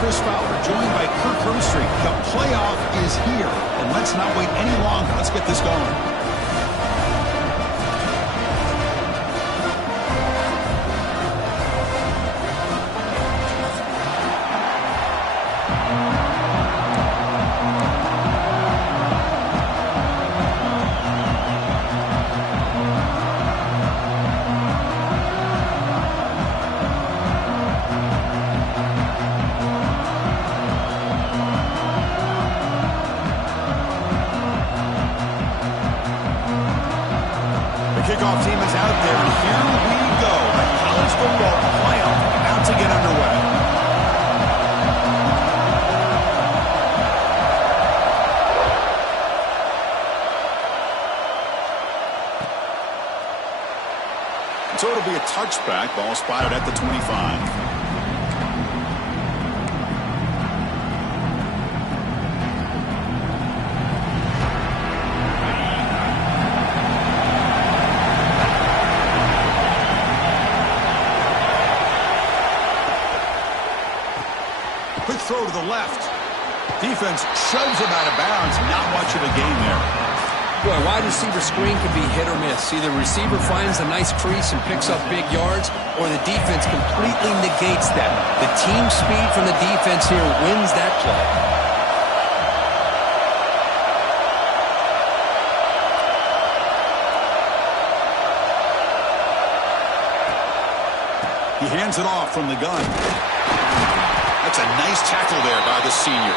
Chris Fowler, joined by Kirk Herbstreit. The playoff is here, and let's not wait any longer. Let's get this going. Kickoff team is out there, and here we go. The college football playoff about to get underway. So it'll be a touchback. Ball spotted at the 25. Quick throw to the left. Defense shoves him out of bounds. Not much of a gain there. Boy, wide receiver screen can be hit or miss. Either receiver finds a nice crease and picks up big yards, or the defense completely negates that. The team speed from the defense here wins that play. He hands it off from the gun. That's a nice tackle there by the senior.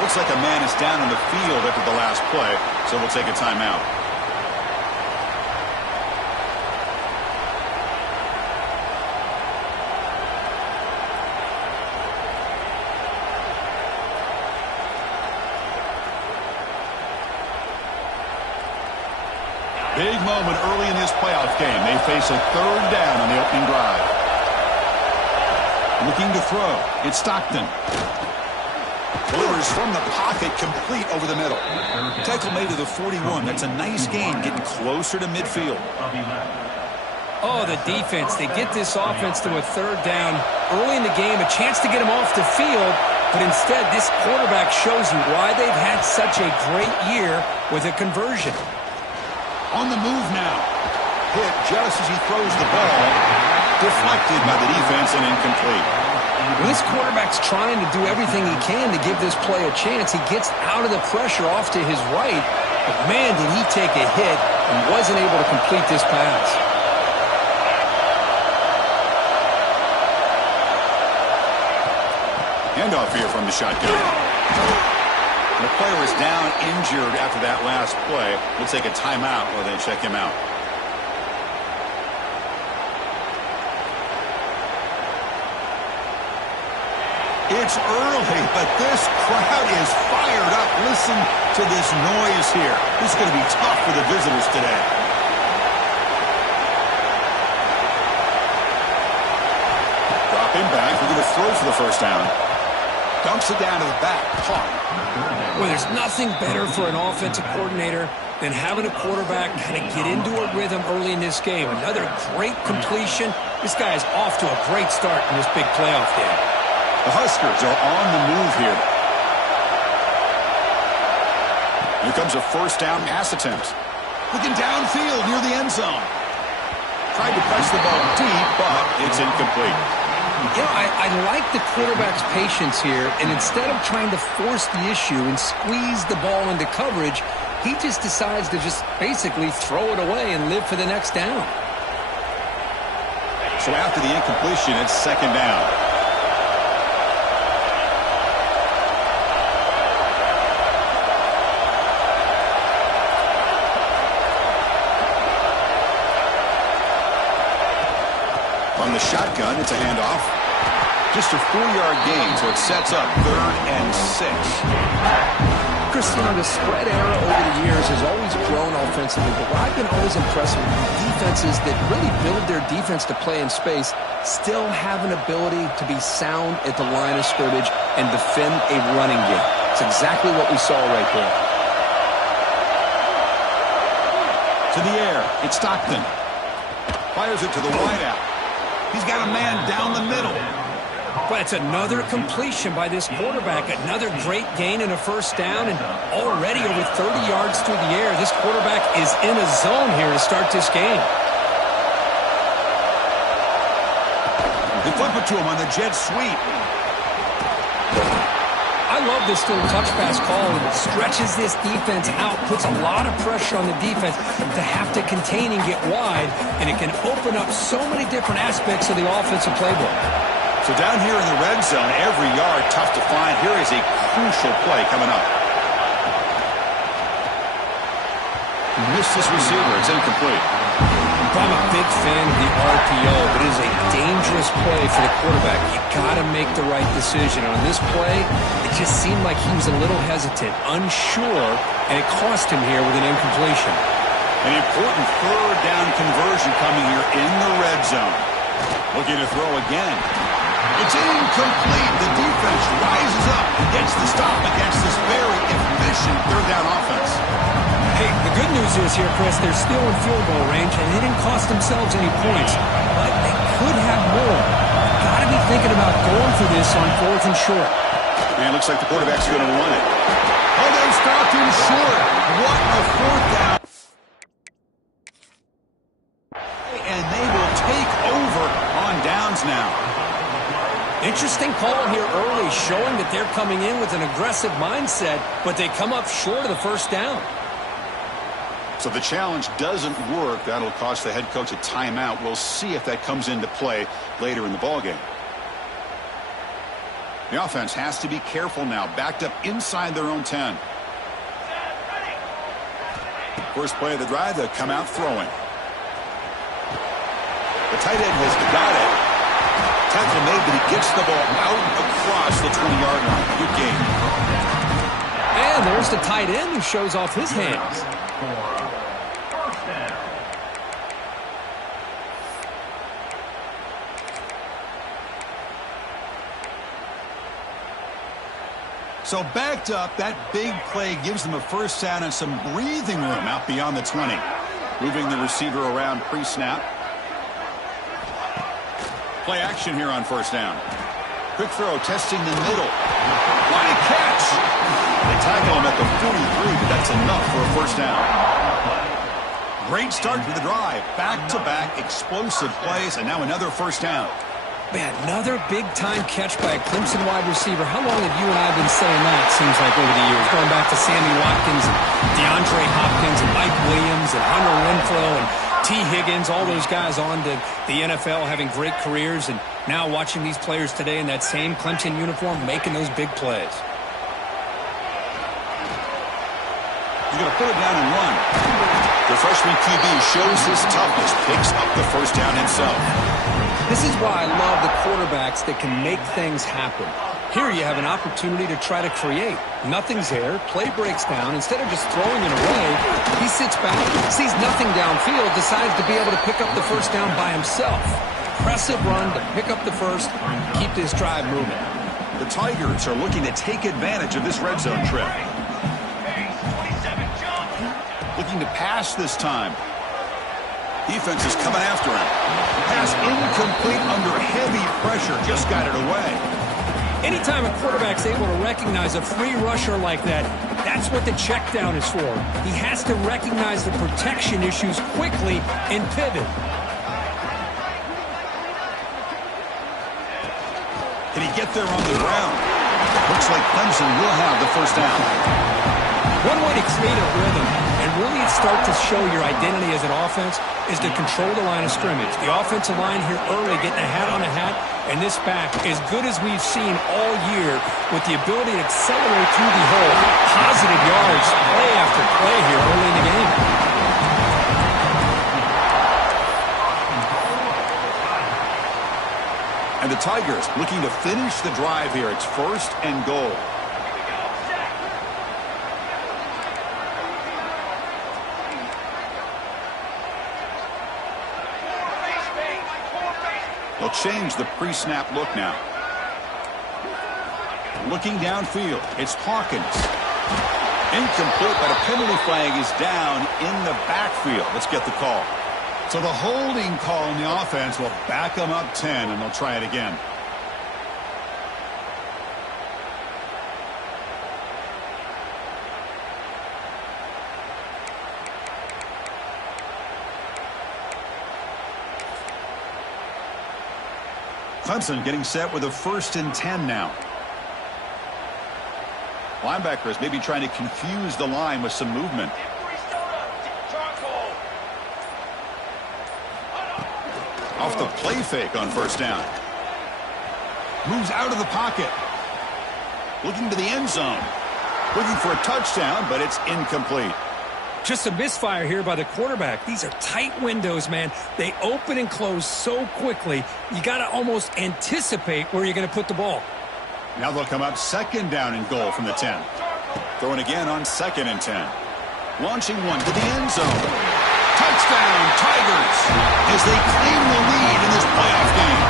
Looks like a man is down on the field after the last play, so we'll take a timeout. Big moment early in this playoff game. They face a third down on the opening drive. Looking to throw. It's Stockton. Delivers from the pocket, complete over the middle. Tackle made to the 41. That's a nice gain, getting closer to midfield. Oh, the defense. They get this offense to a third down early in the game, a chance to get him off the field, but instead this quarterback shows you why they've had such a great year with a conversion. On the move now. Hit just as he throws the ball. Deflected by the defense and incomplete. Well, this quarterback's trying to do everything he can to give this play a chance. He gets out of the pressure off to his right, but man, did he take a hit and wasn't able to complete this pass. Handoff here from the shotgun. The player is down injured after that last play. We'll take a timeout while they check him out. It's early, but this crowd is fired up. Listen to this noise here. This is going to be tough for the visitors today. Dropping back, looking to throw for the first down. Dumps it down to the back. Caught. Well, there's nothing better for an offensive coordinator than having a quarterback kind of get into a rhythm early in this game. Another great completion. This guy is off to a great start in this big playoff game. The Huskers are on the move here. Here comes a first down pass attempt. Looking downfield near the end zone. Tried to press the ball deep, but it's incomplete. You know, I like the quarterback's patience here, and instead of trying to force the issue and squeeze the ball into coverage, he just decides to just basically throw it away and live for the next down. So after the incompletion, it's second down. On the shotgun, it's a handoff. Just a 4-yard gain, so it sets up 3rd and 6. Chris, you know, the spread era over the years has always grown offensively, but what I've been always impressed with defenses that really build their defense to play in space still have an ability to be sound at the line of scrimmage and defend a running game. It's exactly what we saw right there. To the air, it's Stockton. Fires it to the wideout. He's got a man down the middle. Well, it's another completion by this quarterback. Another great gain and a first down, and already over 30 yards through the air. This quarterback is in a zone here to start this game. They flip it to him on the jet sweep. I love this little touch pass call. It stretches this defense out, puts a lot of pressure on the defense to have to contain and get wide, and it can open up so many different aspects of the offensive playbook. So down here in the red zone, every yard tough to find. Here is a crucial play coming up. Missed his receiver. It's incomplete. I'm a big fan of the RPO, but it is a dangerous play for the quarterback. You got to make the right decision. On this play, it just seemed like he was a little hesitant, unsure, and it cost him here with an incompletion. An important third down conversion coming here in the red zone. Looking to throw again. It's incomplete. The defense rises up and gets the stop against this very efficient third down offense. Hey, the good news is here, Chris, they're still in field goal range, and they didn't cost themselves any points, but they could have more. Got to be thinking about going for this on 4th and short. And it looks like the quarterback's going to run it. Oh, they stopped him short. What a fourth down. And they will take over on downs now. Interesting call here early, showing that they're coming in with an aggressive mindset, but they come up short of the first down. So the challenge doesn't work. That'll cost the head coach a timeout. We'll see if that comes into play later in the ballgame. The offense has to be careful now. Backed up inside their own 10. First play of the drive, they'll come out throwing. The tight end has got it. Tackle made, but he gets the ball out across the 20-yard line. Good game. And there's the tight end who shows off his hands. So backed up, that big play gives them a first down and some breathing room out beyond the 20. Moving the receiver around pre-snap. Play action here on first down. Quick throw, testing the middle. What a catch! They tackle him at the 43, but that's enough for a first down. Great start to the drive. Back-to-back explosive plays, and now another first down. Man, another big-time catch by a Clemson wide receiver. How long have you and I been saying that, seems like, over the years? Going back to Sammy Watkins and DeAndre Hopkins and Mike Williams and Hunter Renfrow and T. Higgins, all those guys on to the NFL having great careers, and now watching these players today in that same Clemson uniform making those big plays. He's going to put it down and run. The freshman QB shows his toughness, picks up the first down himself. This is why I love the quarterbacks that can make things happen. Here you have an opportunity to try to create. Nothing's there. Play breaks down. Instead of just throwing it away, he sits back, sees nothing downfield, decides to be able to pick up the first down by himself. Impressive run to pick up the first, keep this drive moving. The Tigers are looking to take advantage of this red zone trip. Looking to pass this time. Defense is coming after him. Pass incomplete under heavy pressure. Just got it away. Anytime a quarterback's able to recognize a free rusher like that, that's what the check down is for. He has to recognize the protection issues quickly and pivot. Can he get there on the ground? Looks like Clemson will have the first down. One way to create a rhythm and really start to show your identity as an offense is to control the line of scrimmage. The offensive line here early getting a hat on a hat, and this back as good as we've seen all year with the ability to accelerate through the hole. Positive yards, play after play here early in the game. And the Tigers looking to finish the drive here. It's first and goal. They'll change the pre-snap look now. Looking downfield, it's Hawkins. Incomplete, but a penalty flag is down in the backfield. Let's get the call. So the holding call on the offense will back them up 10, and they'll try it again. Clemson getting set with a 1st and 10 now. Linebackers maybe trying to confuse the line with some movement. Off the play fake on 1st down. Moves out of the pocket. Looking to the end zone. Looking for a touchdown, but it's incomplete. Just a misfire here by the quarterback. These are tight windows, man. They open and close so quickly, you got to almost anticipate where you're going to put the ball. Now they'll come up 2nd down and goal from the 10. Throwing again on 2nd and 10. Launching one to the end zone. Touchdown, Tigers, as they claim the lead in this playoff game.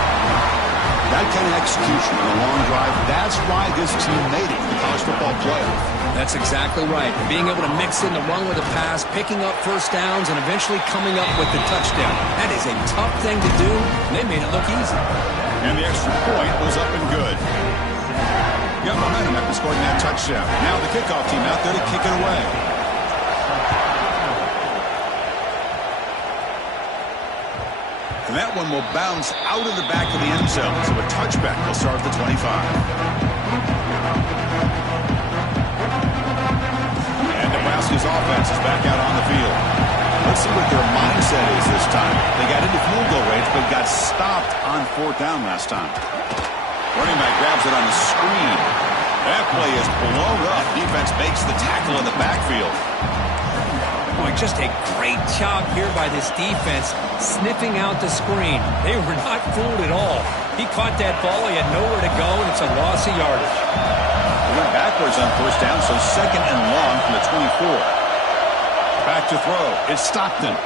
That kind of execution in a long drive, that's why this team made it to the college football playoff. That's exactly right. Being able to mix in the run with a pass, picking up 1st downs, and eventually coming up with the touchdown. That is a tough thing to do, and they made it look easy. And the extra point was up and good. Got momentum after scoring that touchdown. Now the kickoff team out there to kick it away. And that one will bounce out of the back of the end zone. So a touchback will start at the 25. And Nebraska's offense is back out on the field. Let's see what their mindset is this time. They got into field goal range, but got stopped on 4th down last time. Running back grabs it on the screen. That play is blown up. Defense makes the tackle in the backfield. Boy, just a great job here by this defense, sniffing out the screen. They were not fooled at all. He caught that ball. He had nowhere to go, and it's a loss of yardage. They went backwards on 1st down, so 2nd and long from the 24. Back to throw. It's Stockton.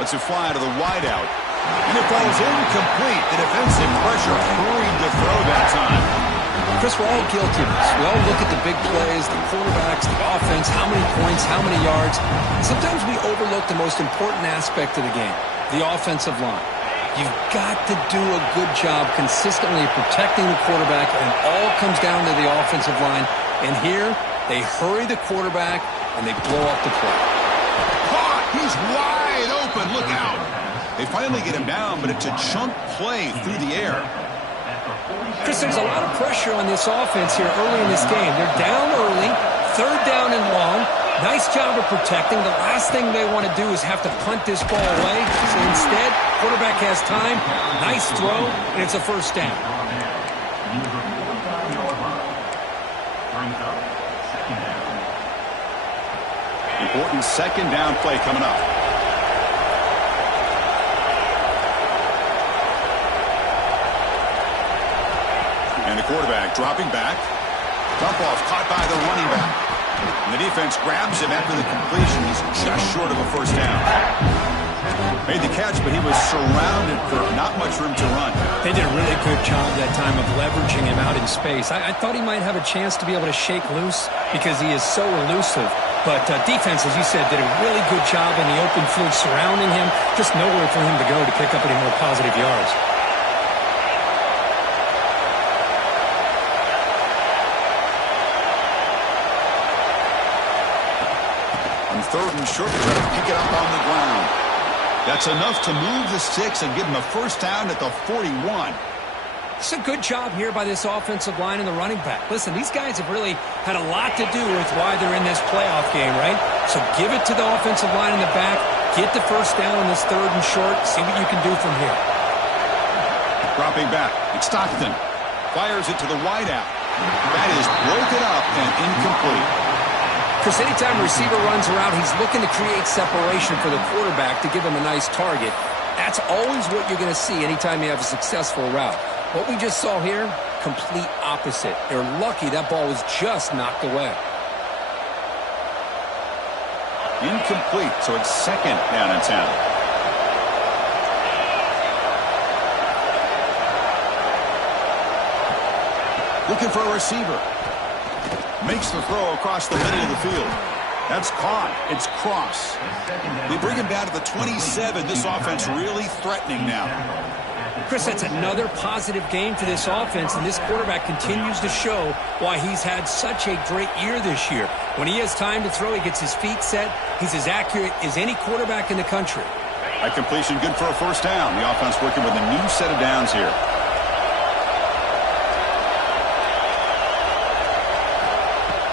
Lets it fly to the wideout. And it falls incomplete. The defensive pressure hurried to throw that time. Chris, we're all guilty of this. We all look at the big plays, the quarterbacks, the offense, how many points, how many yards. Sometimes we overlook the most important aspect of the game, the offensive line. You've got to do a good job consistently protecting the quarterback, and it all comes down to the offensive line. And here, they hurry the quarterback, and they blow up the play. Caught! He's wide open. Look out! They finally get him down, but it's a chunk play through the air. Chris, there's a lot of pressure on this offense here early in this game. They're down early, 3rd down and long. Nice job of protecting. The last thing they want to do is have to punt this ball away. So instead, quarterback has time. Nice throw, and it's a 1st down. Important 2nd down play coming up. And the quarterback dropping back. Dump off caught by the running back. And the defense grabs him after the completion. He's just short of a 1st down. Made the catch, but he was surrounded for not much room to run. They did a really good job that time of leveraging him out in space. I thought he might have a chance to be able to shake loose because he is so elusive. But defense, as you said, did a really good job in the open field surrounding him. Just nowhere for him to go to pick up any more positive yards. On 3rd and short, try to pick it up on the ground. That's enough to move the sticks and give him a 1st down at the 41. It's a good job here by this offensive line and the running back. Listen, these guys have really had a lot to do with why they're in this playoff game, right? So give it to the offensive line in the back. Get the 1st down in this 3rd and short. See what you can do from here. Dropping back. It's Stockton. Fires it to the wideout. That is broken up and incomplete. Chris, anytime a receiver runs around, he's looking to create separation for the quarterback to give him a nice target. That's always what you're going to see anytime you have a successful route. What we just saw here, complete opposite. They're lucky that ball was just knocked away. Incomplete, so it's 2nd down and 10. Looking for a receiver. Makes the throw across the middle of the field. That's caught. It's Cross. They bring him down to the 27. This offense really threatening now. Chris, that's another positive game for this offense, and this quarterback continues to show why he's had such a great year this year. When he has time to throw, he gets his feet set. He's as accurate as any quarterback in the country. That completion good for a 1st down. The offense working with a new set of downs here.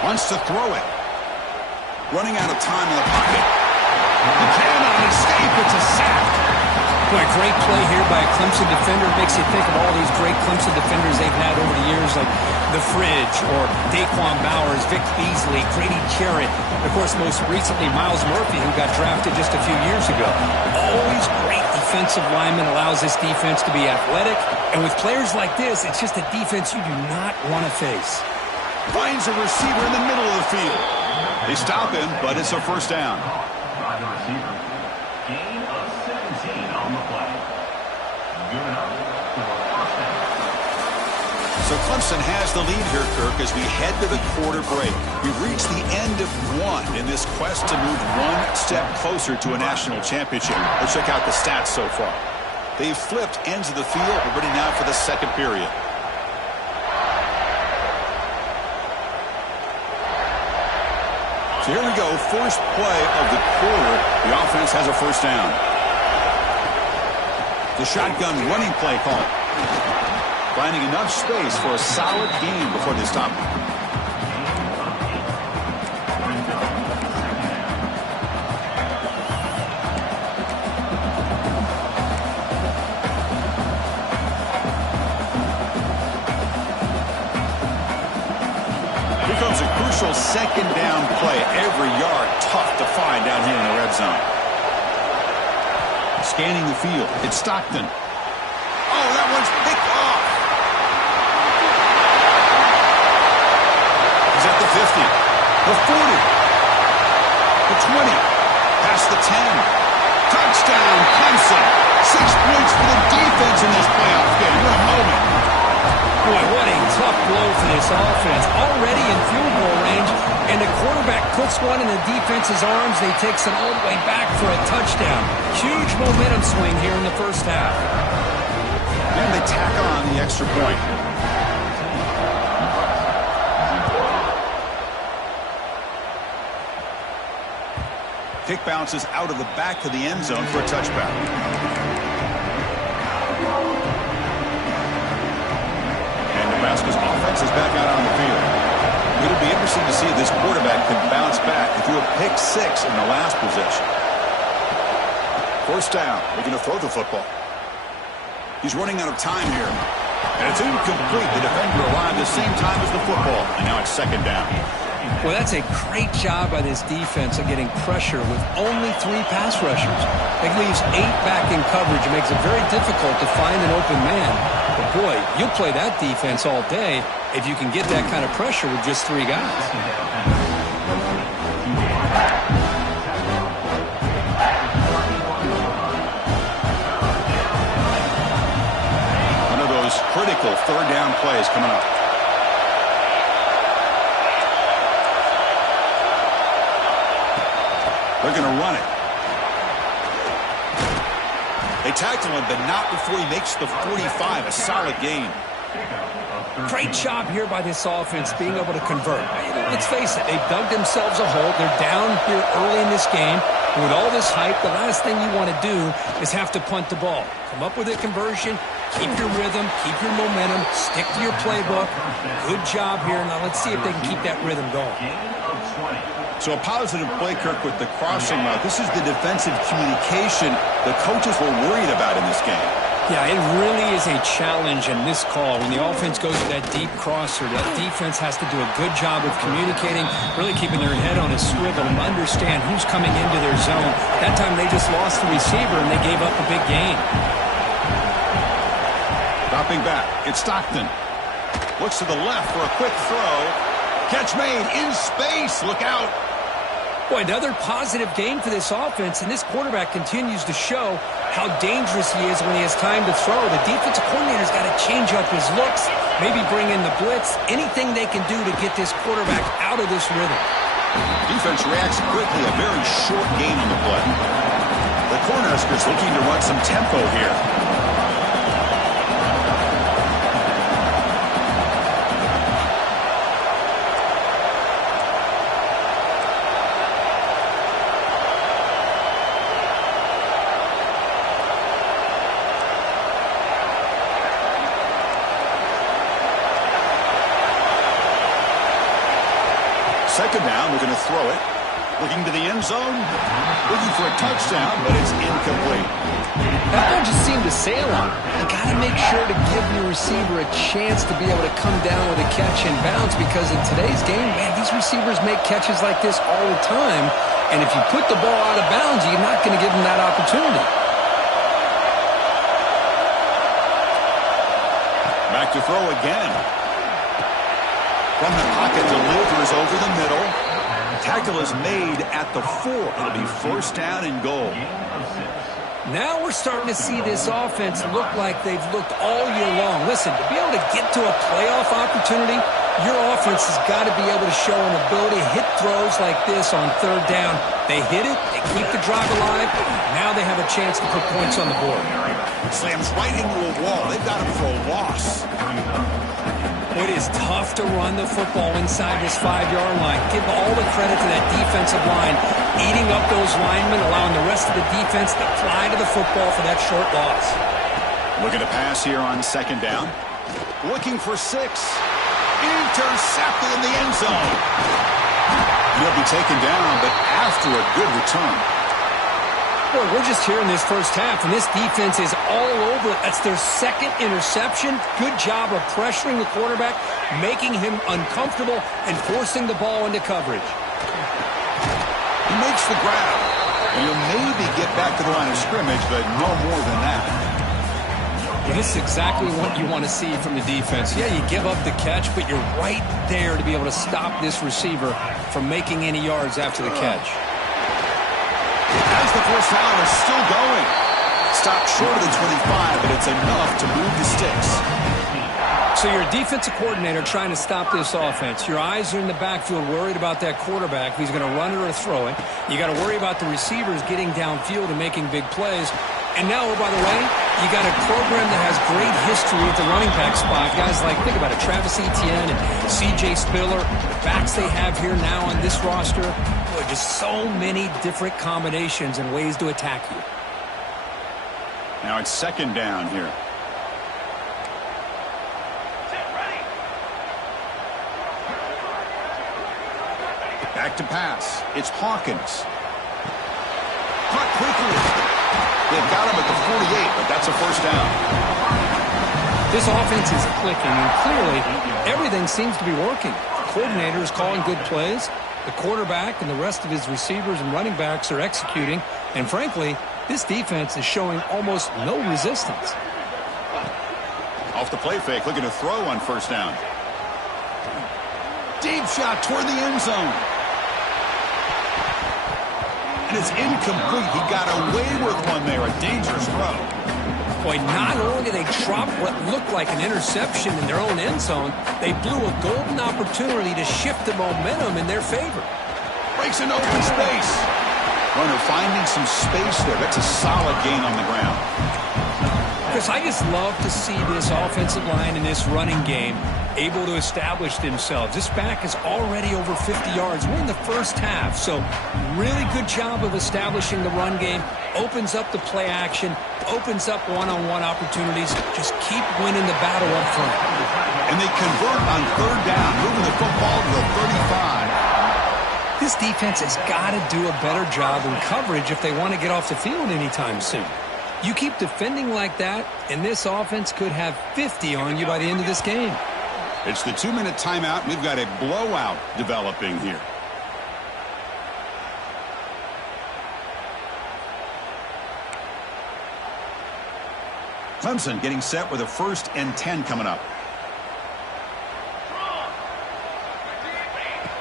Wants to throw it. Running out of time in the pocket. He cannot escape. It's a sack. Boy, great play here by a Clemson defender. It makes you think of all these great Clemson defenders they've had over the years, like The Fridge or Daquan Bowers, Vic Beasley, Grady Jarrett. Of course, most recently, Miles Murphy, who got drafted just a few years ago. Always great defensive lineman, allows this defense to be athletic. And with players like this, it's just a defense you do not want to face. Finds a receiver in the middle of the field. They stop him, but it's a first down. By the receiver. Gain of 17 on the play. Good enough for a first down. So Clemson has the lead here, Kirk, as we head to the quarter break. We've reached the end of one in this quest to move one step closer to a national championship. Let's check out the stats so far. They've flipped ends of the field. We're ready now for the second period. So here we go, first play of the quarter. The offense has a first down. The shotgun running play call. Finding enough space for a solid gain before they stop him. Here comes a crucial second down play. Every yard tough to find down here in the red zone. Scanning the field. It's Stockton. Oh, that one's picked off. He's at the 50. The 40. The 20. Past the 10. Touchdown, Clemson. 6 points for the defense in this playoff game. What a moment. Boy, what a tough blow for this offense. Already in field goal range, and the quarterback puts one in the defense's arms. They takes it all the way back for a touchdown. Huge momentum swing here in the first half. And they tack on the extra point. Kick bounces out of the back to the end zone for a touchback. Nebraska's offense is back out on the field. It'll be interesting to see if this quarterback can bounce back. He threw a pick 6 in the last possession. First down. They're going to throw the football. He's running out of time here. And it's incomplete. The defender arrived the same time as the football. And now it's second down. Well, that's a great job by this defense of getting pressure with only 3 pass rushers. It leaves 8 back in coverage. It makes it very difficult to find an open man. But boy, you'll play that defense all day if you can get that kind of pressure with just 3 guys. One of those critical third down plays coming up. They're going to run it. They tackle him, but not before he makes the 45. A solid gain. Great job here by this offense being able to convert. Let's face it, they've dug themselves a hole. They're down here early in this game. And with all this hype, the last thing you want to do is have to punt the ball. Come up with a conversion, keep your rhythm, keep your momentum, stick to your playbook. Good job here. Now let's see if they can keep that rhythm going. So a positive play, Kirk, with the crossing route. This is the defensive communication the coaches were worried about in this game. Yeah, it really is a challenge in this call. When the offense goes to that deep crosser, that defense has to do a good job of communicating, really keeping their head on a swivel and understand who's coming into their zone. That time they just lost the receiver and they gave up a big gain. Dropping back, it's Stockton. Looks to the left for a quick throw. Catch made in space. Look out. Boy, another positive game for this offense, and this quarterback continues to show how dangerous he is when he has time to throw. The defensive coordinator's got to change up his looks, maybe bring in the blitz, anything they can do to get this quarterback out of this rhythm. Defense reacts quickly, a very short gain on the play. The Cornhuskers looking to run some tempo here. second down, looking to throw it. Looking to the end zone. Looking for a touchdown, but it's incomplete. That one just seemed to sail on him. You got to make sure to give your receiver a chance to be able to come down with a catch and bounce, because in today's game, man, these receivers make catches like this all the time. And if you put the ball out of bounds, you're not going to give them that opportunity. Back to throw again. From the pocket, delivers over the middle. Tackle is made at the 4. It'll be first down and goal. Now we're starting to see this offense look like they've looked all year long. Listen, to be able to get to a playoff opportunity, your offense has got to be able to show an ability to hit throws like this on third down. They hit it, they keep the drive alive. Now they have a chance to put points on the board. Slams right into a wall. They've got him for a loss. It is tough to run the football inside this 5-yard line. Give all the credit to that defensive line, eating up those linemen, allowing the rest of the defense to fly to the football for that short loss. Looking to pass here on second down. Looking for 6. Intercepted in the end zone. He'll be taken down, but after a good return. Boy, we're just here in this first half, and this defense is all over it. That's their second interception. Good job of pressuring the quarterback, making him uncomfortable, and forcing the ball into coverage. He makes the grab. He'll maybe get back to the line of scrimmage, but no more than that. Well, this is exactly what you want to see from the defense. Yeah, you give up the catch, but you're right there to be able to stop this receiver from making any yards after the catch. As the first down is still going. Stopped short of the 25, but it's enough to move the sticks. So you're a defensive coordinator trying to stop this offense. Your eyes are in the backfield worried about that quarterback, if he's going to run it or throw it. You got to worry about the receivers getting downfield and making big plays. And now, oh, by the way, you got a program that has great history at the running back spot. Guys like, think about it, Travis Etienne and C.J. Spiller, the backs they have here now on this roster. Boy, just so many different combinations and ways to attack you. Now it's second down here. Back to pass. It's Hawkins. Caught quickly. They've got him at the 48, but that's a first down. This offense is clicking, and clearly everything seems to be working. The coordinator is calling good plays. The quarterback and the rest of his receivers and running backs are executing. And frankly, this defense is showing almost no resistance. Off the play fake, looking to throw on first down. Deep shot toward the end zone. And it's incomplete. He got away with one there. A dangerous throw. Boy, not only did they drop what looked like an interception in their own end zone, they blew a golden opportunity to shift the momentum in their favor. Breaks an open space. Runner finding some space there. That's a solid gain on the ground. Chris, I just love to see this offensive line in this running game able to establish themselves. This back is already over 50 yards. We're in the first half, so really good job of establishing the run game. Opens up the play action, opens up one-on-one opportunities. Just keep winning the battle up front. And they convert on third down, moving the football to the 35. This defense has got to do a better job in coverage if they want to get off the field anytime soon. You keep defending like that, and this offense could have 50 on you by the end of this game. It's the 2-minute timeout. We've got a blowout developing here. Clemson getting set with a 1st and 10 coming up.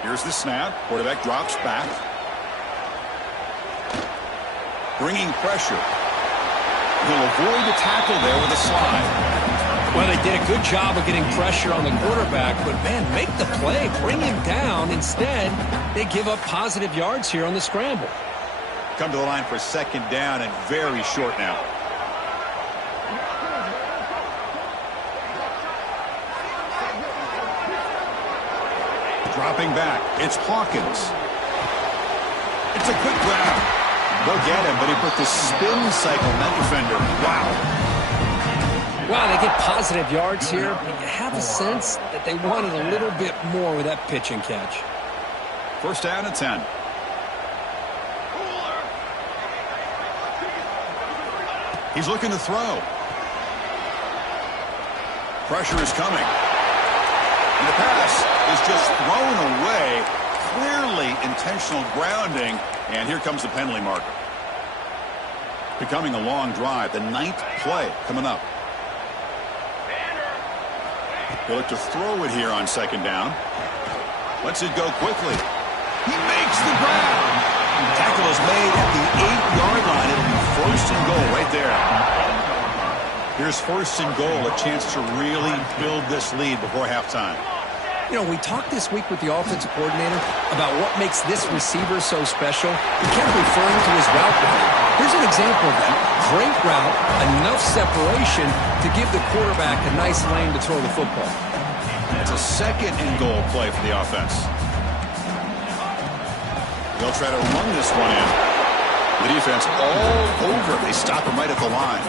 Here's the snap. Quarterback drops back. Bringing pressure. He'll avoid the tackle there with a slide. Well, they did a good job of getting pressure on the quarterback, but, man, make the play. Bring him down. Instead, they give up positive yards here on the scramble. Come to the line for second down and very short now. Dropping back. It's Hawkins. It's a quick grab. They'll get him, but he put the spin cycle on that defender. Wow. Wow, they get positive yards here, but you have a sense that they wanted a little bit more with that pitch and catch. First down and 10. He's looking to throw. Pressure is coming. And the pass is just thrown away. Clearly intentional grounding. And here comes the penalty marker. Becoming a long drive. The 9th play coming up. He'll look to throw it here on second down. Lets it go quickly. He makes the grab. Tackle is made at the 8-yard line. It'll be first and goal right there. Here's first and goal, a chance to really build this lead before halftime. You know, we talked this week with the offensive coordinator about what makes this receiver so special. He kept referring to his route running. Here's an example of that. Great route, enough separation to give the quarterback a nice lane to throw the football. It's a second and goal play for the offense. They'll try to run this one in. The defense all over. They stop him right at the line.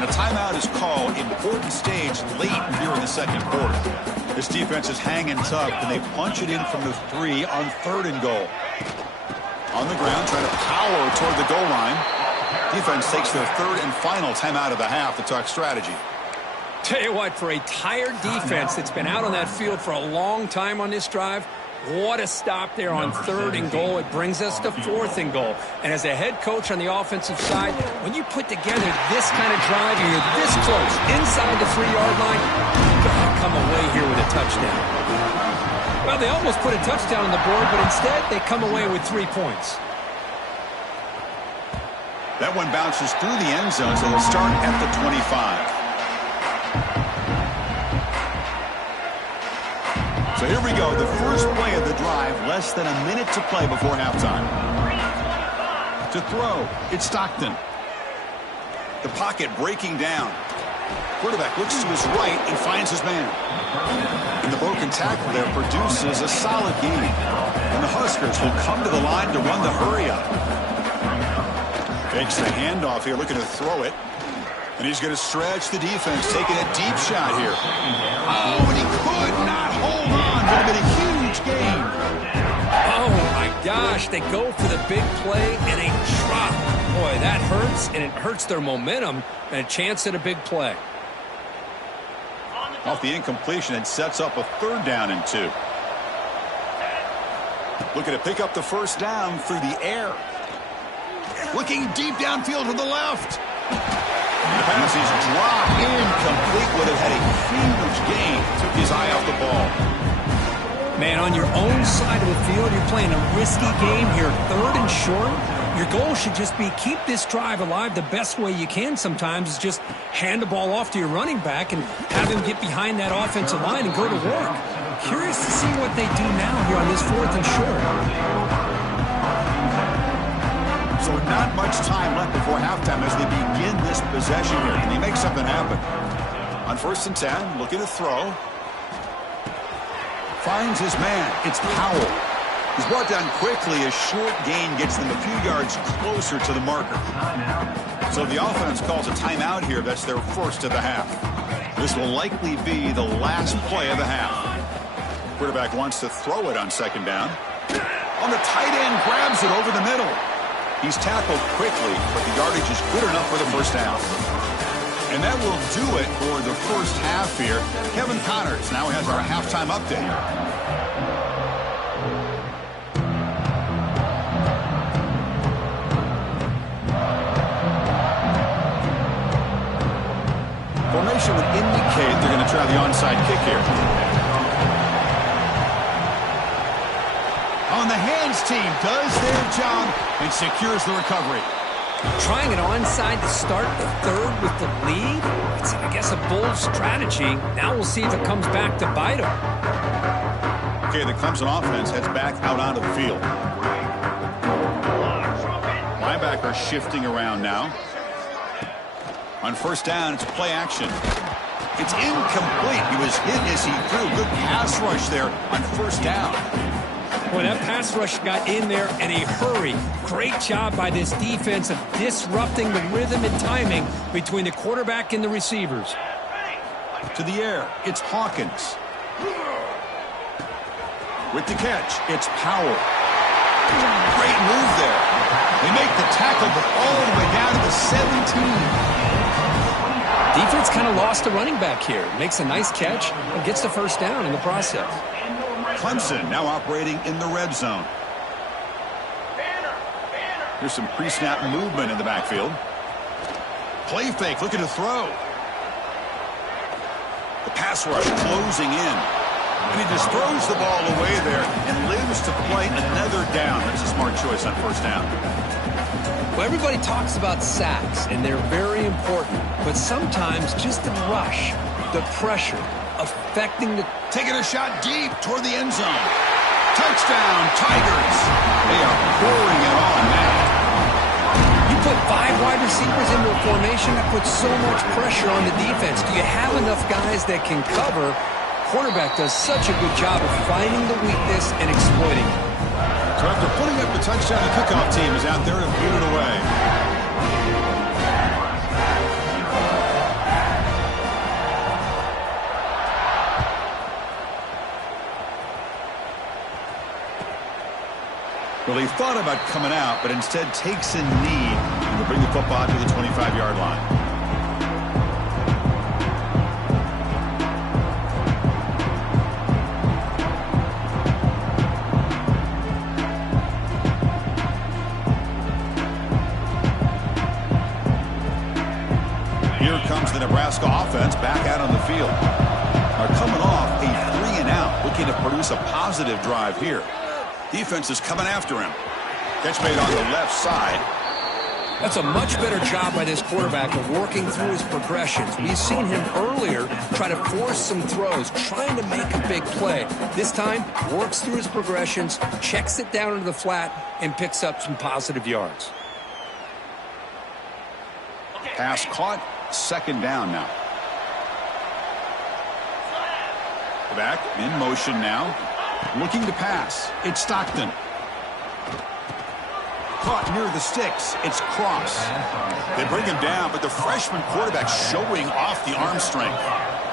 And a timeout is called. Important stage late here in the second quarter. This defense is hanging tough, and they punch it in from the 3 on 3rd and goal. On the ground, trying to power toward the goal line. Defense takes their 3rd and final timeout of the half to talk strategy. Tell you what, for a tired defense that's been out on that field for a long time on this drive, what a stop there on 3rd and goal. It brings us to 4th and goal. And as a head coach on the offensive side, when you put together this kind of drive and you're this close inside the 3-yard line, you've got to come away here with a touchdown. Well, they almost put a touchdown on the board, but instead they come away with 3 points. That one bounces through the end zone, so they'll start at the 25. So here we go, the first play of the drive, less than a minute to play before halftime. To throw, it's Stockton. The pocket breaking down. Quarterback looks to his right and finds his man. And the broken tackle there produces a solid gain. And the Huskers will come to the line to run the hurry up. Fakes the handoff here, looking to throw it. And he's going to stretch the defense, taking a deep shot here. Oh, and he could not hold on. Would have been a huge gain. Oh, my gosh. They go for the big play and a drop. Boy, that hurts, and it hurts their momentum and a chance at a big play. Off the incompletion, it sets up a 3rd down and 2. Looking to pick up the first down through the air. Looking deep downfield to the left. The pass is dropped incomplete. Would have had a huge gain. Took his eye off the ball. Man, on your own side of the field, you're playing a risky game here. 3rd and short. Your goal should just be keep this drive alive the best way you can sometimes is just hand the ball off to your running back and have him get behind that offensive line and go to work. Curious to see what they do now here on this 4th and short. So not much time left before halftime as they begin this possession here. Can they make something happen? On 1st and 10, looking to throw. Finds his man. It's Powell. He's brought down quickly. A short gain gets them a few yards closer to the marker. So the offense calls a timeout here. That's their first of the half. This will likely be the last play of the half. Quarterback wants to throw it on second down. On the tight end, grabs it over the middle. He's tackled quickly, but the yardage is good enough for the first down. And that will do it for the first half here. Kevin Connors now has our halftime update. Formation would indicate they're going to try the onside kick here. On the hands team does their job and secures the recovery. Trying it onside to start the 3rd with the lead. It's, I guess, a bold strategy. Now we'll see if it comes back to bite them. Okay, the Clemson offense heads back out onto the field. Linebacker shifting around now. On first down, it's play action. It's incomplete. He was hit as he threw. Good pass rush there on first down. Boy, that pass rush got in there in a hurry. Great job by this defense of disrupting the rhythm and timing between the quarterback and the receivers. To the air, it's Hawkins. With the catch, it's Powell. Great move there. They make the tackle, but all the way down to the 17. Defense kind of lost a running back here. Makes a nice catch and gets the first down in the process. Clemson now operating in the red zone. Here's some pre-snap movement in the backfield. Play fake, looking to throw. The pass rush closing in. And he just throws the ball away there and lives to play another down. That's a smart choice on first down. Well, everybody talks about sacks, and they're very important. But sometimes just the rush, the pressure, affecting the... Taking a shot deep toward the end zone. Touchdown, Tigers. They are pouring it on now. You put 5 wide receivers into a formation, that puts so much pressure on the defense. Do you have enough guys that can cover? Quarterback does such a good job of finding the weakness and exploiting it. So after putting up the touchdown, the kickoff team is out there to boot it away. Well, he thought about coming out, but instead takes a knee to bring the football to the 25-yard line. Here comes the Nebraska offense back out on the field. Are coming off a 3-and-out, looking to produce a positive drive here. Defense is coming after him. Catch made on the left side. That's a much better job by this quarterback of working through his progressions. We've seen him earlier try to force some throws, trying to make a big play. This time, works through his progressions, checks it down into the flat, and picks up some positive yards. Pass caught. Second down now. Back in motion now. Looking to pass. It's Stockton. Caught near the sticks. It's Cross. They bring him down, but the freshman quarterback showing off the arm strength.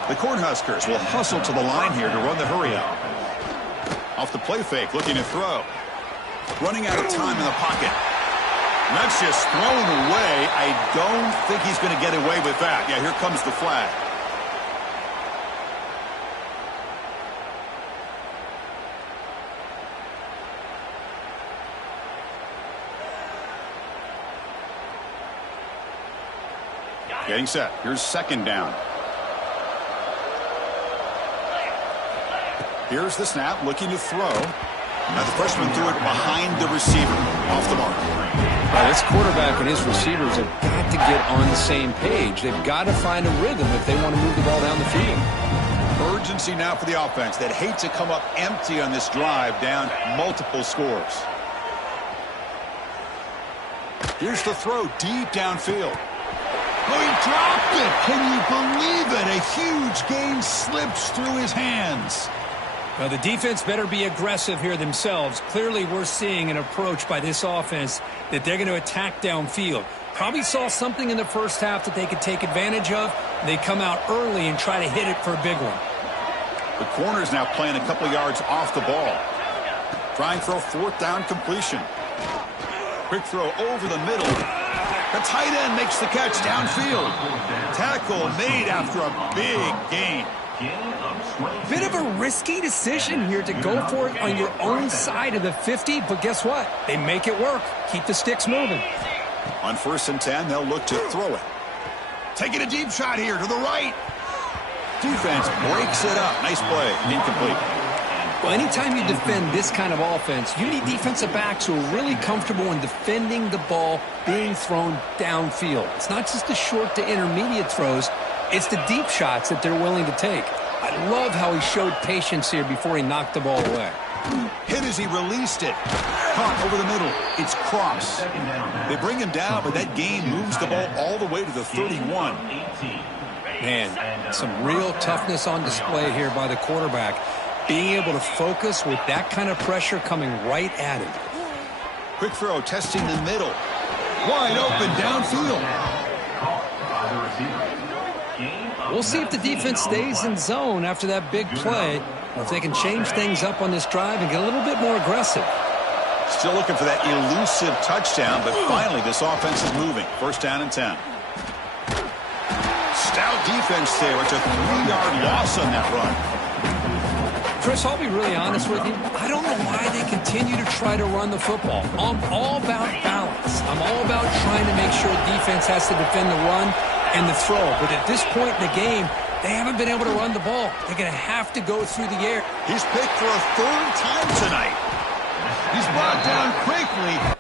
The Cornhuskers will hustle to the line here to run the hurry out. Off the play fake, looking to throw. Running out of time in the pocket. And that's just thrown away. I don't think he's going to get away with that. Yeah, here comes the flag. Getting set. Here's second down. Here's the snap, looking to throw. Now the freshman threw it behind the receiver. Off the mark. This quarterback and his receivers have got to get on the same page. They've got to find a rhythm if they want to move the ball down the field. Urgency now for the offense that hate to come up empty on this drive, down multiple scores. Here's the throw deep downfield. Oh, he dropped it. Can you believe it? A huge gain slips through his hands. Well, the defense better be aggressive here themselves. Clearly, we're seeing an approach by this offense that they're going to attack downfield. Probably saw something in the first half that they could take advantage of. They come out early and try to hit it for a big one. The corner's now playing a couple yards off the ball. Trying for a fourth down completion. Quick throw over the middle. The tight end makes the catch downfield. Tackle made after a big gain. Bit of a risky decision here to go for it on your own side of the 50, but guess what? They make it work. Keep the sticks moving. On 1st and 10, they'll look to throw it. Taking a deep shot here to the right. Defense breaks it up. Nice play. Incomplete. Well, anytime you defend this kind of offense, you need defensive backs who are really comfortable in defending the ball being thrown downfield. It's not just the short to intermediate throws. It's the deep shots that they're willing to take. I love how he showed patience here before he knocked the ball away. Hit as he released it. Caught over the middle. It's Cross. They bring him down, but that gain moves the ball all the way to the 31. Man, some real toughness on display here by the quarterback. Being able to focus with that kind of pressure coming right at him. Quick throw, testing the middle. Wide open downfield. We'll see if the defense stays in zone after that big play, or if they can change things up on this drive and get a little bit more aggressive. Still looking for that elusive touchdown, but finally this offense is moving. First down and 10. Stout defense there. It's a 3-yard loss on that run. Chris, I'll be really honest with you. I don't know why they continue to try to run the football. I'm all about balance. I'm all about trying to make sure defense has to defend the run and the throw. But at this point in the game, they haven't been able to run the ball. They're going to have to go through the air. He's picked for a 3rd time tonight. He's brought down quickly.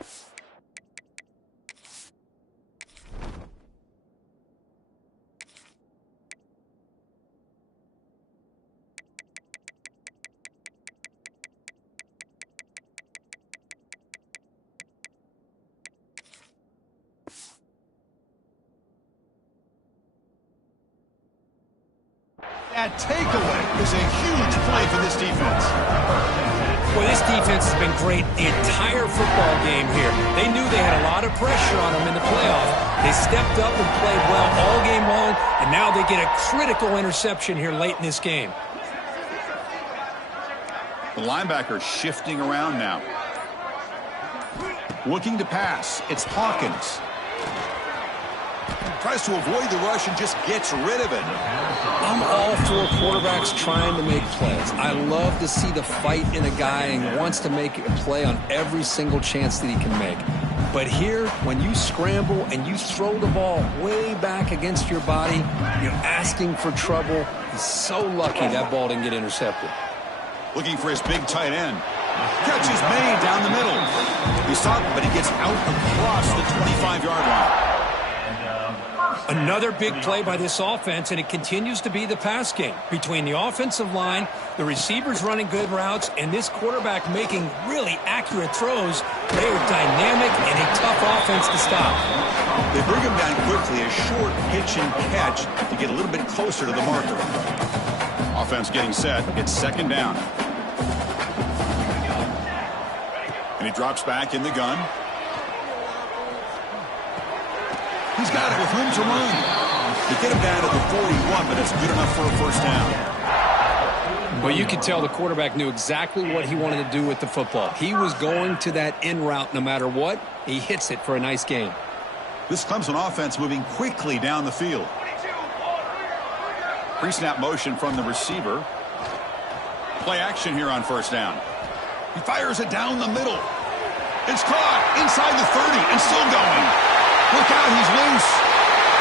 That takeaway is a huge play for this defense. Well, this defense has been great the entire football game here. They knew they had a lot of pressure on them in the playoff. They stepped up and played well all game long, and now they get a critical interception here late in this game. The linebacker shifting around now. Looking to pass. It's Hawkins. Tries to avoid the rush and just gets rid of it. I'm all for quarterbacks trying to make plays. I love to see the fight in a guy and wants to make a play on every single chance that he can make. But here, when you scramble and you throw the ball way back against your body, you're asking for trouble. He's so lucky that ball didn't get intercepted. Looking for his big tight end. Catch is made down the middle. He's stopped, but he gets out across the 25-yard line. Another big play by this offense, and it continues to be the pass game. Between the offensive line, the receivers running good routes, and this quarterback making really accurate throws, they are dynamic and a tough offense to stop. They bring him down quickly, a short pitch and catch to get a little bit closer to the marker. Offense getting set. It's 2nd down. And he drops back in the gun. He's got it with room to run. They get him down to the 41, but it's good enough for a 1st down. Well, you could tell the quarterback knew exactly what he wanted to do with the football. He was going to that in route no matter what. He hits it for a nice gain. This Clemson offense moving quickly down the field. Pre-snap motion from the receiver. Play action here on 1st down. He fires it down the middle. It's caught inside the 30 and still going. Look out, he's loose.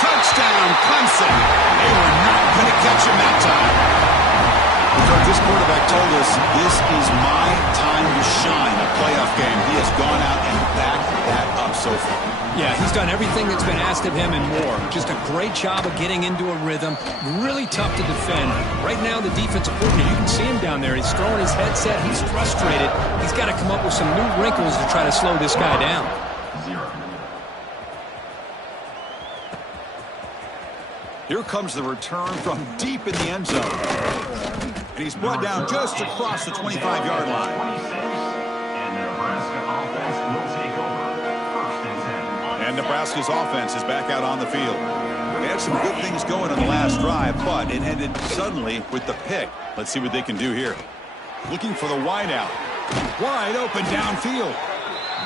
Touchdown, Clemson. They were not going to catch him that time. Because this quarterback told us this is my time to shine, a playoff game. He has gone out and backed that up so far. Yeah, he's done everything that's been asked of him and more. Just a great job of getting into a rhythm. Really tough to defend. Right now, the defensive coordinator, you can see him down there. He's throwing his headset. He's frustrated. He's got to come up with some new wrinkles to try to slow this guy down. Here comes the return from deep in the end zone. And he's brought down just across the 25-yard line. And the Nebraska offense will take over. 1st and 10. And Nebraska's offense is back out on the field. They had some good things going on the last drive, but it ended suddenly with the pick. Let's see what they can do here. Looking for the wideout. Wide open downfield.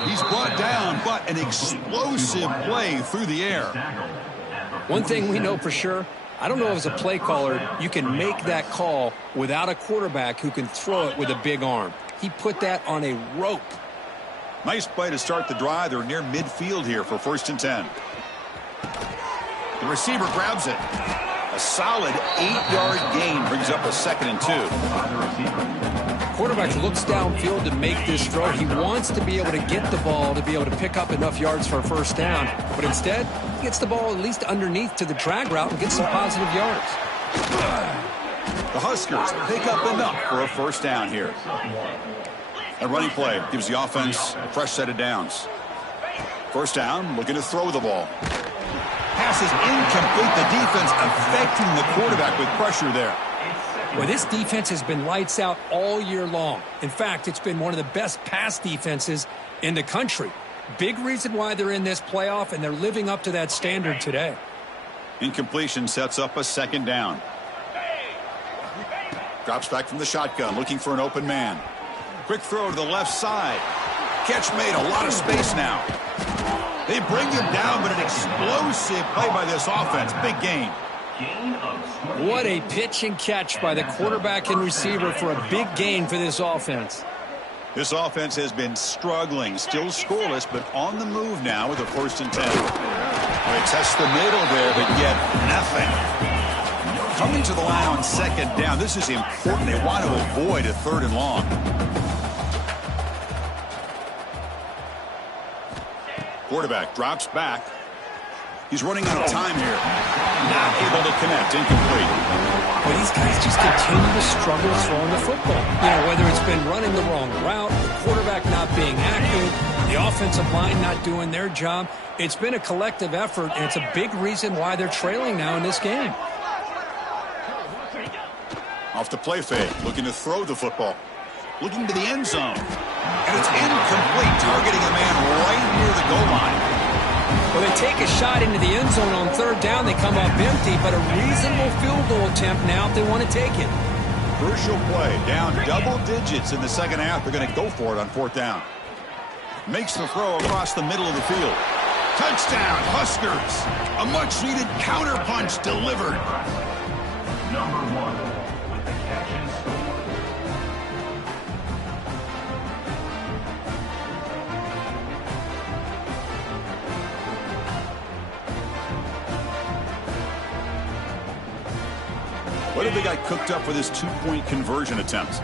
He's brought down, but an explosive play through the air. One thing we know for sure, I don't know if as a play caller you can make that call without a quarterback who can throw it with a big arm. He put that on a rope. Nice play to start the drive. They're near midfield here for 1st and 10. The receiver grabs it. A solid 8-yard gain brings up a 2nd and 2. Quarterback looks downfield to make this throw. He wants to be able to get the ball to be able to pick up enough yards for a 1st down. But instead, he gets the ball at least underneath to the drag route and gets some positive yards. The Huskers pick up enough for a 1st down here. A running play gives the offense a fresh set of downs. 1st down, looking to throw the ball. Pass is incomplete. The defense affecting the quarterback with pressure there. Well, this defense has been lights out all year long. In fact, it's been one of the best pass defenses in the country. Big reason why they're in this playoff, and they're living up to that standard today. Incompletion sets up a second down. Drops back from the shotgun, looking for an open man. Quick throw to the left side. Catch made, a lot of space now. They bring him down, but an explosive play by this offense. Big gain. What a pitch and catch by the quarterback and receiver for a big gain for this offense. This offense has been struggling, still scoreless, but on the move now with a 1st and 10. They test the middle there, but yet nothing. Coming to the line on 2nd down, this is important. They want to avoid a 3rd and long. Quarterback drops back. He's running out of time here. Not able to connect. Incomplete. Well, these guys just continue to struggle throwing the football. You know, whether it's been running the wrong route, the quarterback not being accurate, the offensive line not doing their job. It's been a collective effort, and it's a big reason why they're trailing now in this game. Off the play fake, looking to throw the football. Looking to the end zone. And it's incomplete, targeting a man right near the goal line. Well, they take a shot into the end zone on 3rd down. They come up empty, but a reasonable field goal attempt now if they want to take it. Crucial play, down double digits in the 2nd half. They're going to go for it on 4th down. Makes the throw across the middle of the field. Touchdown, Huskers. A much-needed counterpunch delivered. Number 1 with the catch and score. What have they got cooked up for this 2-point conversion attempt?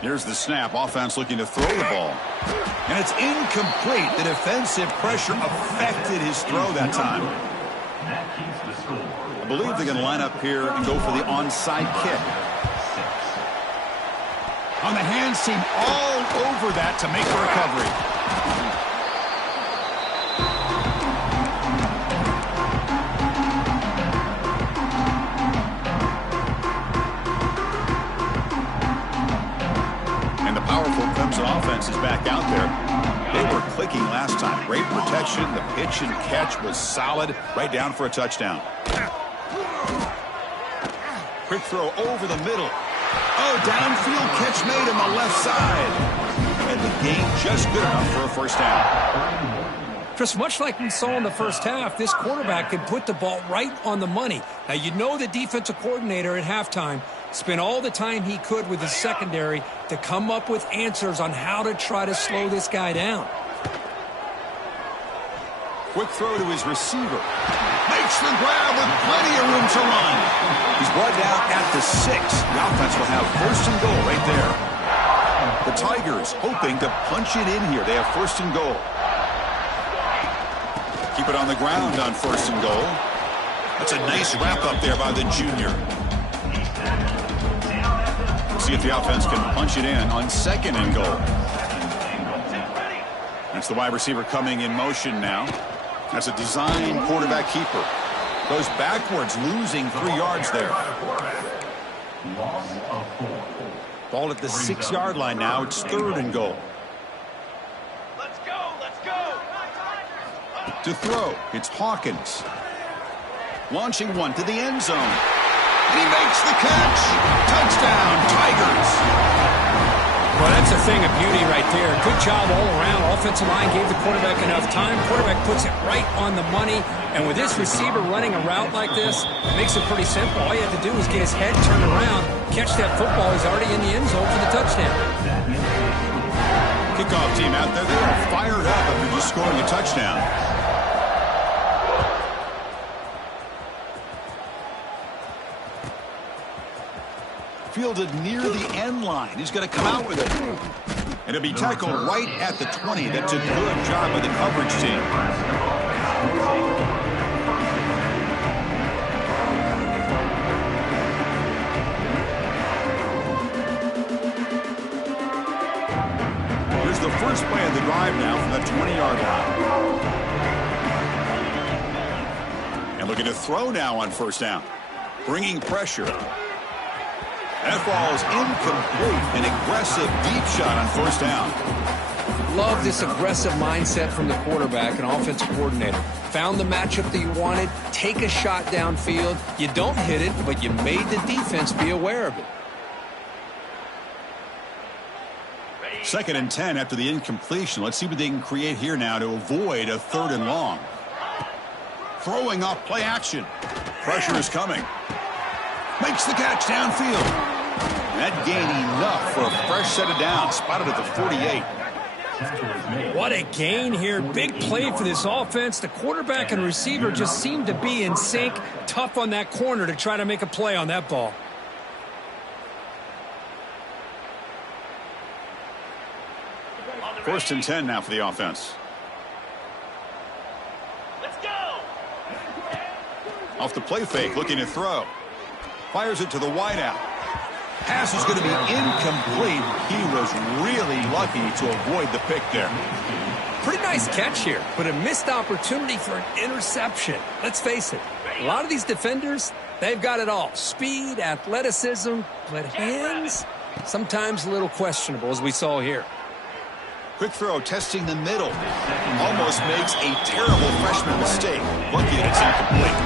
Here's the snap. Offense looking to throw the ball. And it's incomplete. The defensive pressure affected his throw that time. That keeps the score. I believe they're going to line up here and go for the onside kick. On the hands team all over that to make the recovery. Clemson offense is back out there. They were clicking last time. Great protection. The pitch and catch was solid. Right down for a touchdown. Quick throw over the middle. Oh, downfield catch made on the left side. And the gain just good enough for a 1st down. Chris, much like we saw in the 1st half, this quarterback could put the ball right on the money. Now, you know the defensive coordinator at halftime spent all the time he could with his secondary to come up with answers on how to try to slow this guy down. Quick throw to his receiver. Makes the grab with plenty of room to run. He's brought down at the 6. The offense will have 1st and goal right there. The Tigers hoping to punch it in here. They have 1st and goal. Keep it on the ground on 1st and goal. That's a nice wrap up there by the junior. See if the offense can punch it in on 2nd and goal. That's the wide receiver coming in motion now. That's a design quarterback keeper. Goes backwards, losing 3 yards there. Loss of 4. Ball at the 6-yard line now. It's 3rd and goal. Let's go, let's go. To throw, it's Hawkins. Launching one to the end zone. He makes the catch. Touchdown, Tigers. Well, that's a thing of beauty right there. Good job all around. Offensive line gave the quarterback enough time. Quarterback puts it right on the money. And with this receiver running a route like this, it makes it pretty simple. All you have to do is get his head turned around, catch that football. He's already in the end zone for the touchdown. Kickoff team out there. They are fired up after just scoring a touchdown. Fielded near the end line. He's going to come out with it. And it'll be tackled right at the 20. That's a good job by the coverage team. Here's the first play of the drive now from the 20-yard line. And looking to throw now on 1st down. Bringing pressure. That ball is incomplete. An aggressive deep shot on 1st down. Love this aggressive mindset from the quarterback and offensive coordinator. Found the matchup that you wanted, take a shot downfield. You don't hit it, but you made the defense be aware of it. 2nd and 10 after the incompletion. Let's see what they can create here now to avoid a 3rd and long. Throwing off play action. Pressure is coming. Makes the catch downfield. That gained enough for a fresh set of downs. Spotted at the 48. What a gain here. Big play for this offense. The quarterback and receiver just seem to be in sync. Tough on that corner to try to make a play on that ball. First and 10 now for the offense. Let's go! Off the play fake, looking to throw. Fires it to the wideout. Pass is going to be incomplete. He was really lucky to avoid the pick there. Pretty nice catch here, but a missed opportunity for an interception. Let's face it, a lot of these defenders, they've got it all. Speed, athleticism, but hands, sometimes a little questionable, as we saw here. Quick throw, testing the middle. Almost makes a terrible freshman mistake. Lucky that it's incomplete.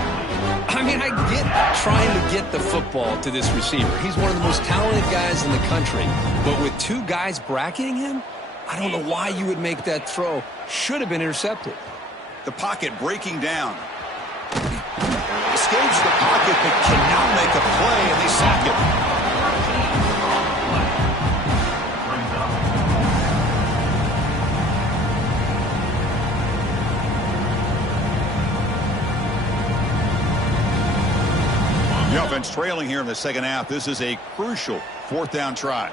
I mean, I get trying to get the football to this receiver. He's one of the most talented guys in the country. But with 2 guys bracketing him, I don't know why you would make that throw. Should have been intercepted. The pocket breaking down. Escapes the pocket, but cannot make a play, and they sack him. The offense trailing here in the 2nd half. This is a crucial 4th down try.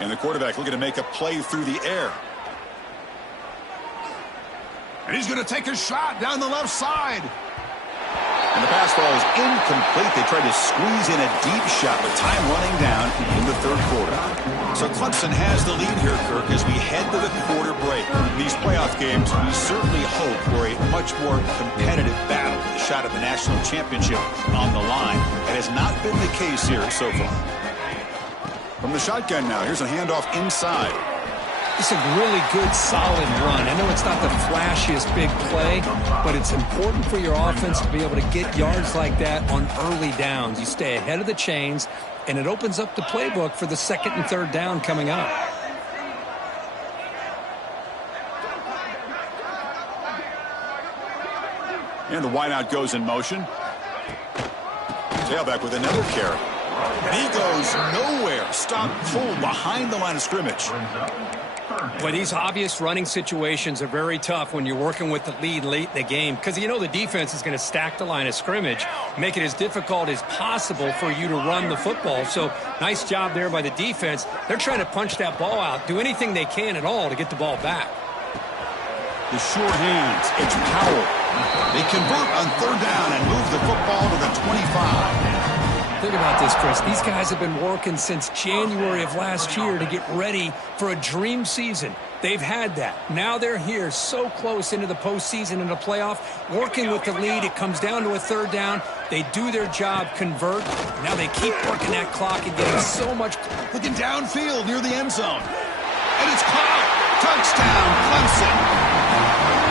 And the quarterback looking to make a play through the air. And he's going to take a shot down the left side. And the pass ball is incomplete. They tried to squeeze in a deep shot, but time running down in the 3rd quarter. So Clemson has the lead here, Kirk, as we head to the quarter break. In these playoff games, we certainly hope for a much more competitive battle with a shot at the national championship on the line. That has not been the case here so far. From the shotgun now, here's a handoff inside. It's a really good, solid run. I know it's not the flashiest big play, but it's important for your offense to be able to get yards like that on early downs. You stay ahead of the chains, and it opens up the playbook for the 2nd and 3rd down coming up. And the wideout goes in motion. Tailback with another carry. And he goes nowhere. Stop pulled behind the line of scrimmage. But these obvious running situations are very tough when you're working with the lead late in the game, because you know the defense is going to stack the line of scrimmage, make it as difficult as possible for you to run the football. So nice job there by the defense. They're trying to punch that ball out, do anything they can at all to get the ball back. The sure hands. It's Powell. They convert on 3rd down and move the football to the 25. Think about this, Chris. These guys have been working since January of last year to get ready for a dream season. They've had that. Now they're here so close into the postseason and the playoff, working with the lead. It comes down to a 3rd down. They do their job, convert. Now they keep working that clock and getting so much. Looking downfield near the end zone. And it's caught. Touchdown, Clemson.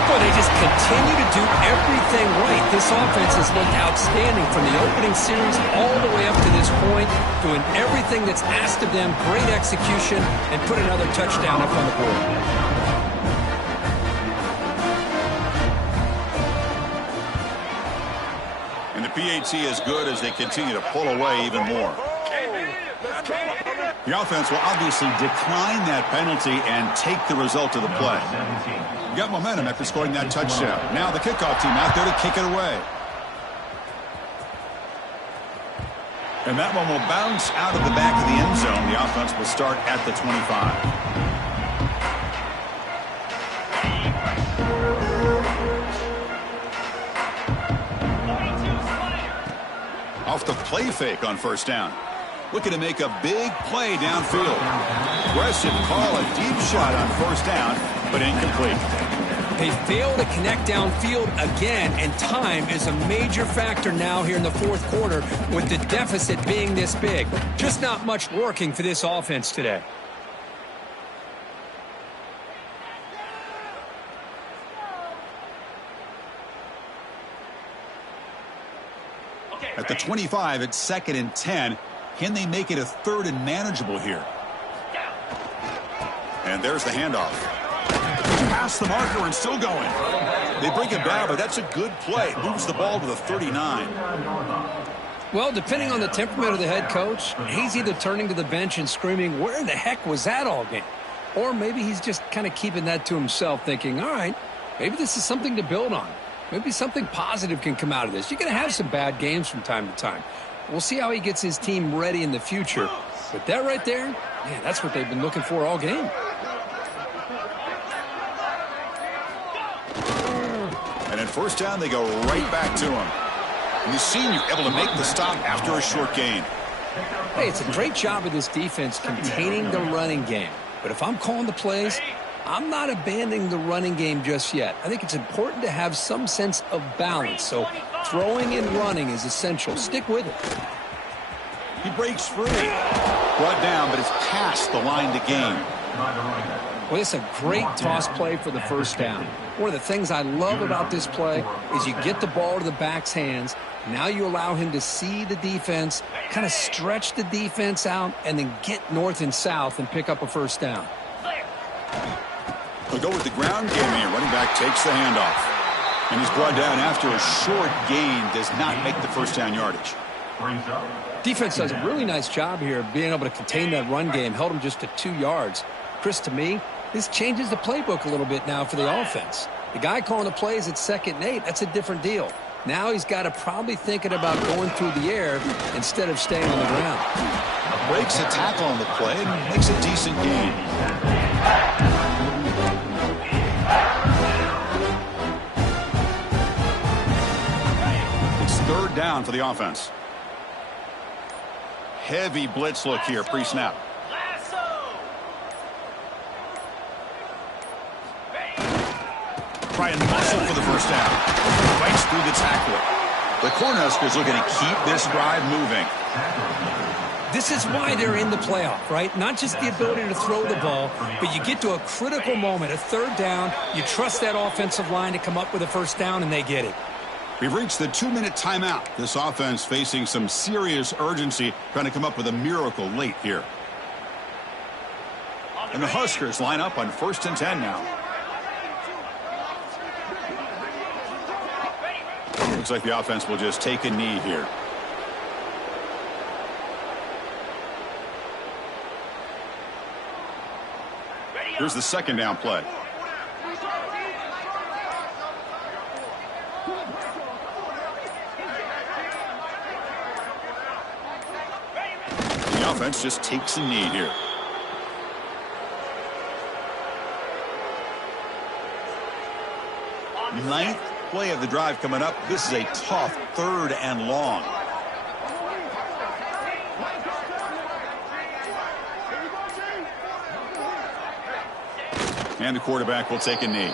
Boy, they just continue to do everything right. This offense has looked outstanding from the opening series all the way up to this point, doing everything that's asked of them, great execution, and put another touchdown up on the board. And the PAT is good as they continue to pull away even more. The offense will obviously decline that penalty and take the result of the play. You got momentum after scoring that touchdown. Now the kickoff team out there to kick it away. And that one will bounce out of the back of the end zone. The offense will start at the 25. Off the play fake on 1st down. Looking to make a big play downfield. Aggressive call, a deep shot on 1st down, but incomplete. They fail to connect downfield again, and time is a major factor now here in the 4th quarter with the deficit being this big. Just not much working for this offense today. At the 25, it's 2nd and 10. Can they make it a 3rd and manageable here? And there's the handoff. Past the marker and still going. They bring it down, but that's a good play. Moves the ball to the 39. Well, depending on the temperament of the head coach, he's either turning to the bench and screaming, where the heck was that all game? Or maybe he's just kind of keeping that to himself, thinking, all right, maybe this is something to build on. Maybe something positive can come out of this. You're going to have some bad games from time to time. We'll see how he gets his team ready in the future. But that right there, man, that's what they've been looking for all game. And at 1st down, they go right back to him. And the senior able to make the stop after a short gain. Hey, it's a great job of this defense containing the running game. But if I'm calling the plays, I'm not abandoning the running game just yet. I think it's important to have some sense of balance. So throwing and running is essential. Stick with it. He breaks free. Brought down, but it's past the line to gain. Well, it's a great toss play for the 1st down. One of the things I love about this play is you get the ball to the back's hands. Now you allow him to see the defense, kind of stretch the defense out, and then get north and south and pick up a 1st down. They'll go with the ground game here. Running back takes the handoff. And he's brought down after a short gain. Does not make the 1st down yardage. Defense does a really nice job here of being able to contain that run game. Held him just to 2 yards. Chris, to me, this changes the playbook a little bit now for the offense. The guy calling the plays at 2nd and 8, that's a different deal. Now he's got to probably thinking about going through the air instead of staying on the ground. Breaks a tackle on the play and makes a decent gain. It's 3rd down for the offense. Heavy blitz look here pre-snap. Try and muscle for the 1st down. Fights through the tackle. The Cornhuskers looking to keep this drive moving. This is why they're in the playoff, right? Not just the ability to throw the ball, but you get to a critical moment, a 3rd down. You trust that offensive line to come up with a 1st down, and they get it. We've reached the 2-minute timeout. This offense facing some serious urgency, trying to come up with a miracle late here. And the Huskers line up on 1st and 10 now. Looks like the offense will just take a knee here. Here's the 2nd down play. The offense just takes a knee here. Ninth play of the drive coming up. This is a tough 3rd and long. And the quarterback will take a knee.